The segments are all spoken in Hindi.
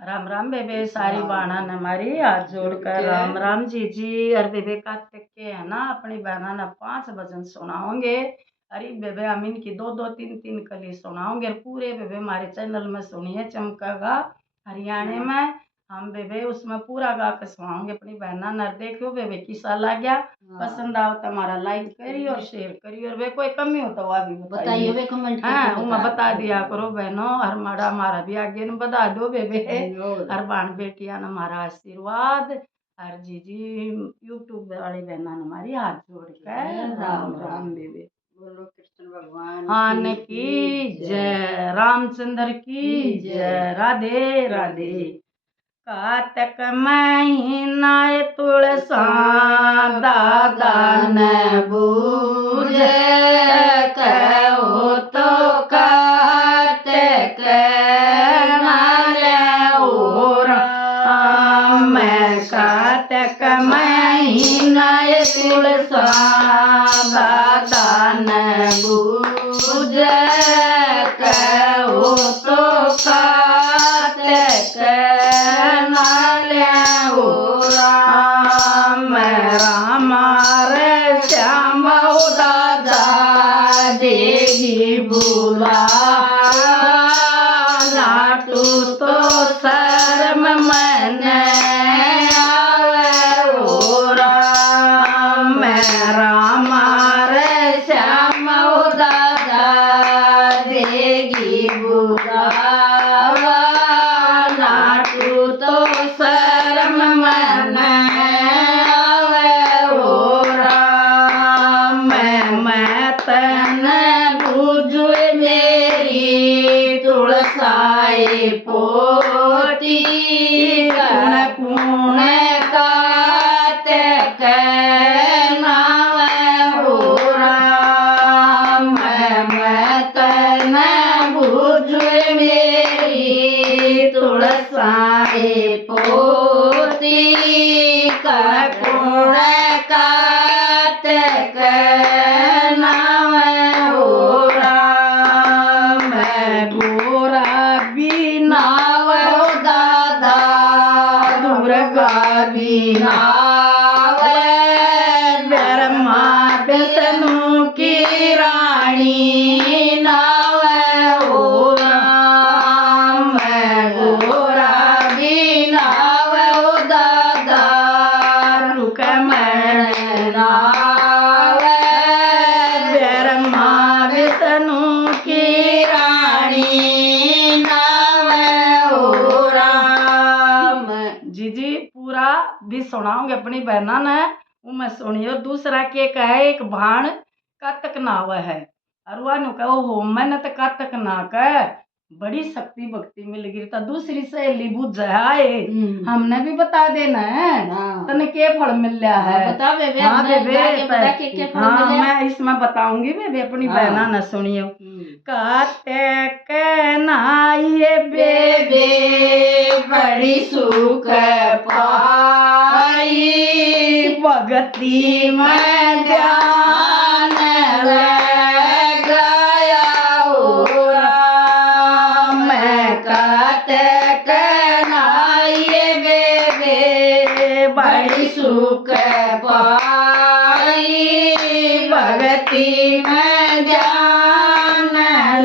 राम राम बेबे सारी बाणा ने हमारी हाथ जोड़कर राम राम जी। और बेबे कार्तिक के है ना अपनी बहना ने 5 भजन सुनाओगे। अरे बेबे हम इनकी 2-2 3-3 कली सुनाओगे। पूरे बेबे हमारे चैनल में सुनिए चमकेगा हरियाणा में। हम बेबे उसमें पूरा गा के सुनाओगे अपनी बहना ने। देखो बेबे किसा लग गया पसंद आओ तो हमारा लाइक करिए और शेयर करिए। और वे कोई कमी हो तो वह भी बताइए वे कमेंट में बता दिया करो बहनों। और माड़ा हमारा भी आगे न बता दो बेबे। और बाण बेटिया ने हमारा आशीर्वाद। और जी यूट्यूब वाली बहना ने हमारी हाथ जोड़ के राम राम बेबे। बोलो कृष्ण भगवान हान की जय, रामचंद्र की जय, राधे राधे। कार्तिक महीना तुलसा दादा न बूझे कहो तो कार्तिक कार्तिक महीना तुलसा दादा न बूझे कहो तो कार्तिक राम रे श्याम दादा देगी बुला नाटू तो शर्म मन राम रे श्याम दादा देगी बुला नाटू तो शर्म मन तुलसाई पोती कुण कार्तिक नाव हो राम तन बुझ मेरी तुलसाई पोती कुण कार्तिक नाव हो राम गोरा बीनाव दादा दुर्गा बीनाव ब्रह्मा विष्णु की रानी नाव हो राम गोरा बीनाव दादा रुकमण नाव ब्रह्मा विष्णु की रानी नाव हो राम। जी पूरा भी सुनाऊंगे अपनी बहना ने मैं सुनियो। दूसरा के कहे एक भाण कार्तिक नाव है और वह नु कहो हो मैंने तो कार्तिक ना कह बड़ी शक्ति भक्ति मिल गई। तो दूसरी सहेली बुझ आए हमने भी बता देना है तने के फल मिल रहा है बता बेबे। हाँ बेबे हाँ मैं इसमें बताऊंगी बेबे अपनी बहना न सुनियो। कार्तिक नाये बेबे बड़ी सुख पाई भगती में ध्यान लगाया हो राम कार्तिक नाये बेबे बड़ी सुख पाई भगती में ध्यान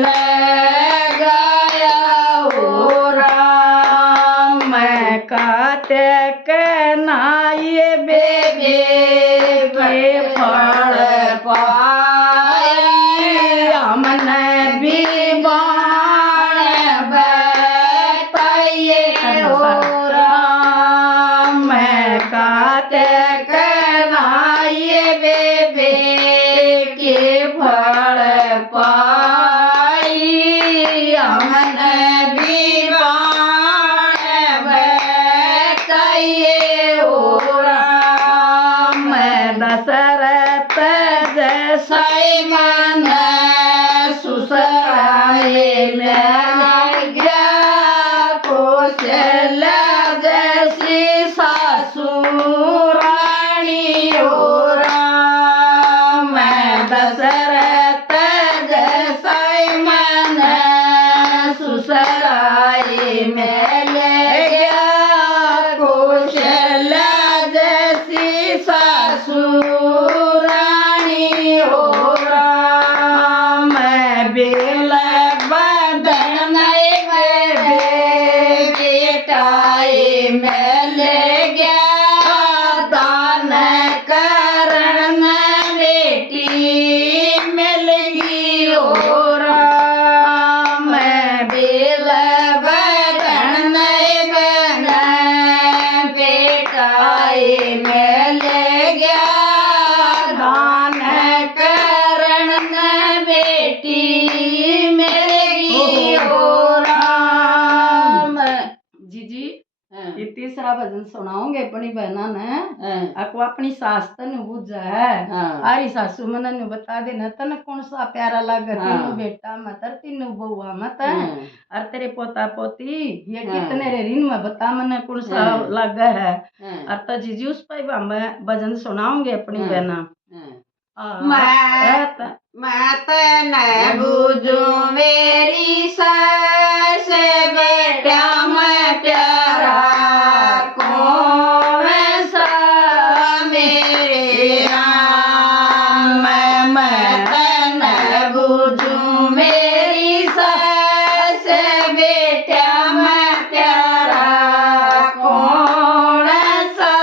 लगाया हो राम कार्तिक नाये बेबे के फल पाए हमने भी बाण बताइए हो राम कार्तिक नाये बेबे के फल पाई हमने भी बाण बताइए हो राम दशरथ जैसा मन सुसराए में गया कौशल्या जैसी सासू रानी हो राम दशरथ जैसा मन सुसराए में ले मिल गया दान करण में बेटी मिल गई ओ राम बेल बदन बन बेटा मिल गया दान करण में बेटी मिल गई ओ राम। जी ये तीसरा भजन सुनाओगे अपनी बहना ने आपको अपनी सास तन बुझा है आरी सासू मन ने बता देना तन कौन सा प्यारा लगे तीनों बेटा मत और तीनों बउआ मत और तेरे पोता पोती ये कितने रे ऋण में बता मन कौन सा लगे है और तो जीजी उस पर हम भजन सुनाओगे अपनी बहना। मैं तन बुझू मेरी सास बेटा मैं प्यारा कौन सा मेरे राम। मैं तन बुझू मेरी सास बेटा मैं प्यारा कौन सा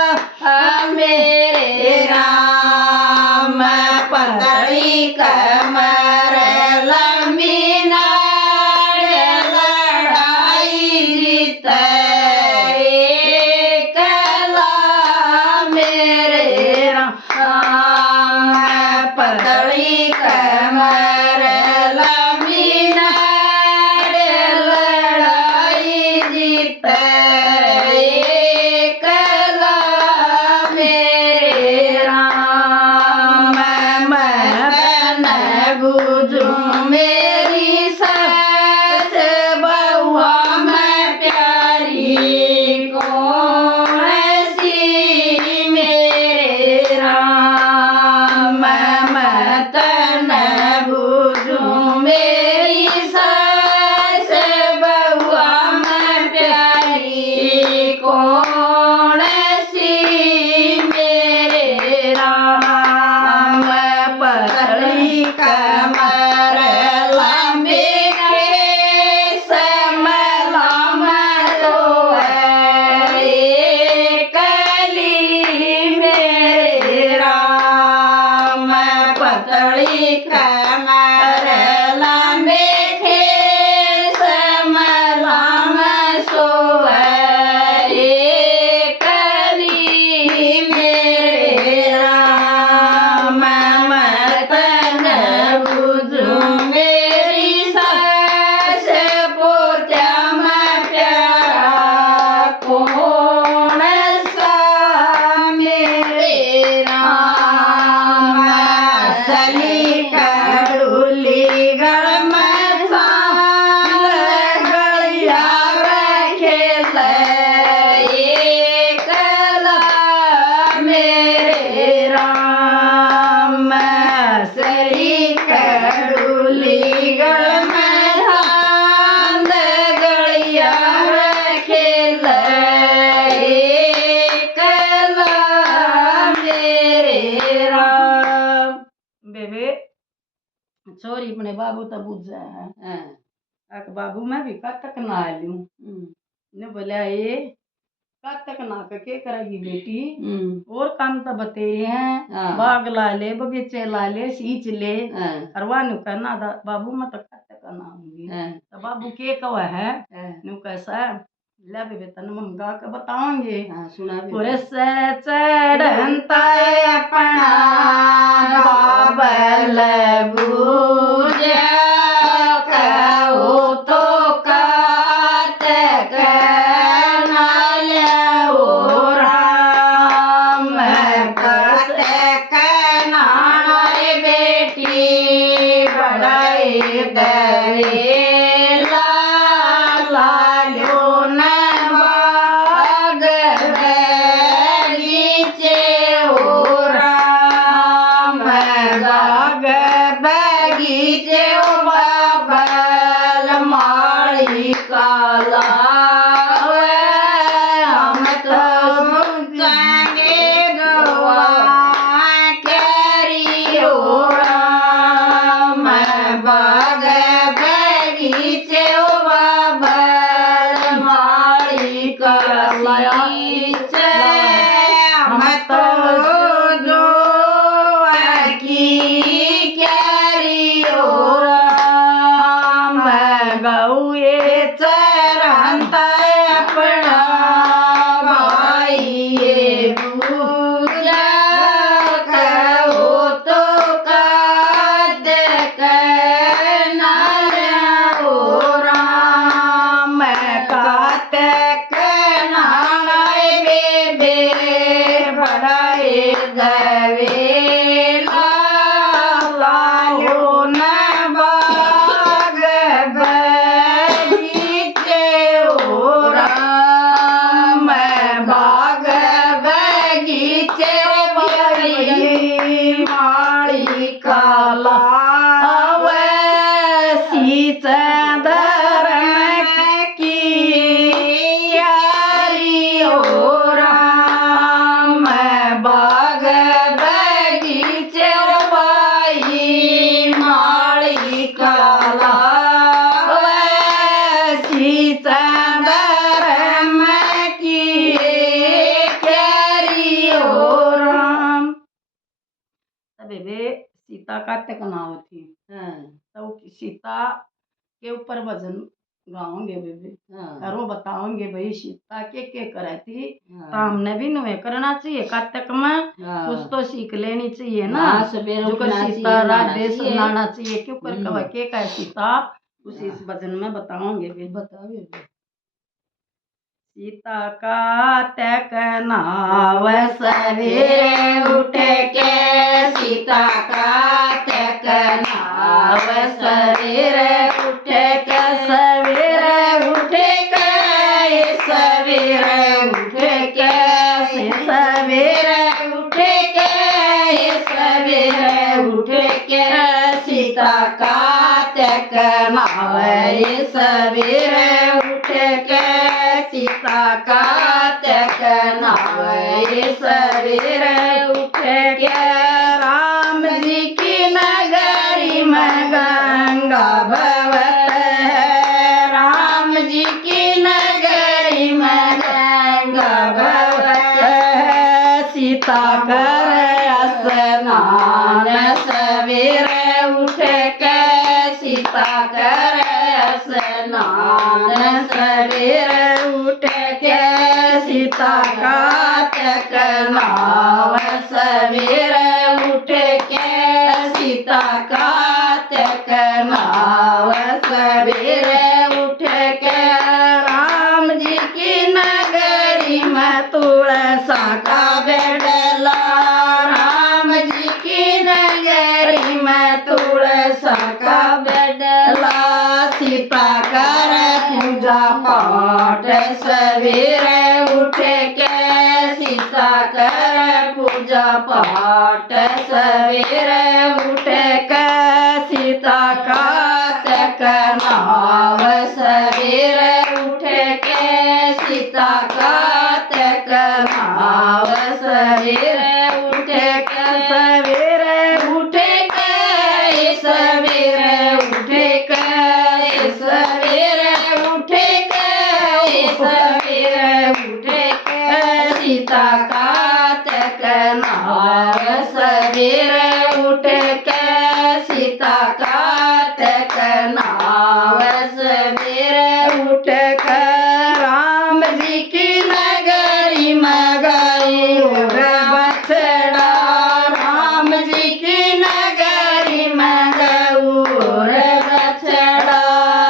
मेरे राम। पतली कमर लंबी नाड़ लड़ाई जीत कला मेरे राम। पतली कमर लंबी नाड़ लड़ाई जीत कला मेरे राम। मैं बुझू मेरी सास बउआ मैं प्यारी कौन सी मेरे राम। मैं तन बुझू मेरी सास बउआ मैं प्यारी कौन सी मेरे राम। पतली कमर लंबी केस मलाम सोए कली मेरे राम। पतली कमर लंबी केस मलाम सोए कली मेरे राम। तन बुझू मेरी सास पोता मैं प्यारा कौन सा मेरे राम। असली कड़ुली गढ़ में साल गलिया खेल कला मेरे राम। असली कड़ुली गढ़ में हाथ गलिया खेल कला मेरे राम। बेबे छोरी अपने बाबू तो बुझा है अक बाबू मैं भी कब तक ना लूं ने बोला ये कब तक ना के करेगी बेटी और काम तो बतेरे हैं बाग ला ले बगीचे ला ले सींच ले और वानु करना बाबू मैं तो कब तक ना आऊंगी तो बाबू के कवा है नु कैसा ले बेबे तन हम गा के बताओगे सुना पुरस चढ़ता अपना बाबल बूझा कहो तो काट करना ले ओ राम। काट करना रे बेटी बड़ाई दरे लालो न बाग बगीचे ओ राम। बाग बगीचे ओ बाबा चंदरम की क्यारी हो राम। बेबे सीता का नाम थी। तो सीता के ऊपर भजन गाओगे बेबे। और वो बताओगे भाई सीता के करे थी। तो हमने भी नुए करना चाहिए कातक में। कुछ तो सीख लेनी चाहिए ना। जो कर सीता राधे सुनाना चाहिए क्यों कर कवा के का सीता उस इस भजन में बताओगे भी। बताओगे सीता का तक नाव सवेरे उठ के। सीता का तक नाव सवेरे उठ के। सवेरे उठ के सवेरे उठ के सवेरे उठ के सवेरे उठ के। सीता का तक नाव सवेरे उठ के। सीता का तक नाव सवेरे उठ के। राम जी की नगरी में गंगा बहत है। राम जी की नगरी में गंगा बहत है। सीता कर स्नान सवेरे उठ के। सीता कर स्नान सवेरे उठ के। सीता का तक नाव सवेरे उठ के। सीता का तक नाव सवेरे उठ के। राम जी की नगरी में तुलसा का बेडला। राम जी की नगरी में तुलसा का बेडला। सीता कर पूजा पाठ सवेरे उठ के। सीता कर पूजा पाठ सवेरे उठ के। सीता का तक नाव सवेरे उठ के। सीता का तक नाव सवेरे उठ के। सवेरे उठ के सवेरे उठ के सवेरे उठ के सवेरे उठ के। सीता का तक नाव सवेरे उठ के। सीता का तक नाव सवेरे उठ के। राम जी की नगरी में गई और बछड़ा। राम जी की नगरी में गौर बछड़ा।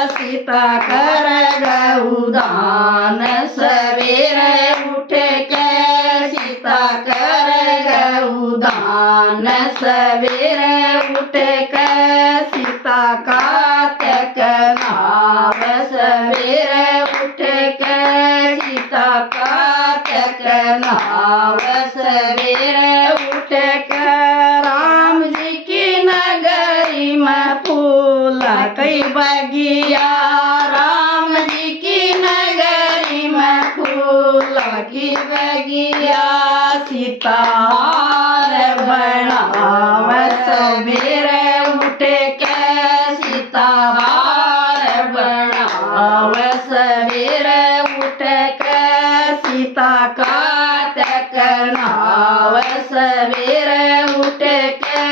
सीता कर गौदान सवेरे उठ के। सीता कर गौदान सवेरे उठ के। सीता का तक नाव सवेरे उठ के। सीता का तक नाव सवेरे उठ के। राम जी की नगरी में फूल कई बगिया। राम जी की नगरी में फूल की बगिया। सीता हार बनाव सवेरे उठ के। सीता हार बनाव सवेरे उठ के। सीता का तक नाव सवेरे उठ के।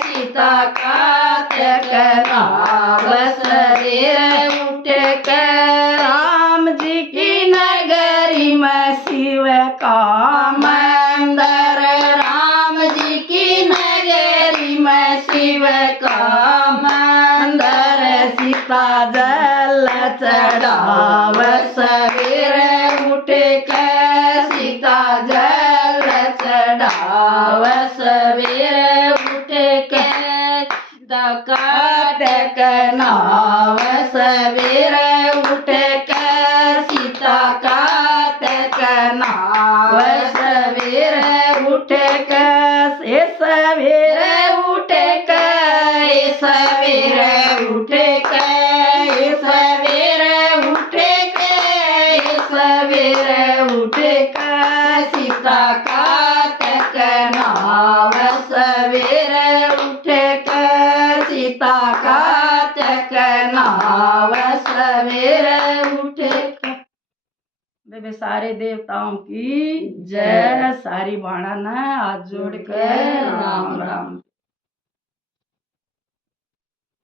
सीता का तक नाव सवेरे उठ के। राम जी की नगरी में शिव का मंदिर। राम जी की नगरी में शिव का मंदिर। सीता जल चढ़ाव सवेरे उठ के। सीता जल चढ़ाव सवेरे उठ के। तक नाव सवेरे उठ के। सीता का तक नाव सवेरे उठ के। सवेरे उठ के सवेरे उठ के सवेरे उठ के सवेरे उठ के। सीता का तक नाव सवेरे उठ के। सीता का तक नाव सवेरे उठ के। बेबे सारे देवताओं की जय। सारी बाणा ने हाथ जोड़ कर राम राम।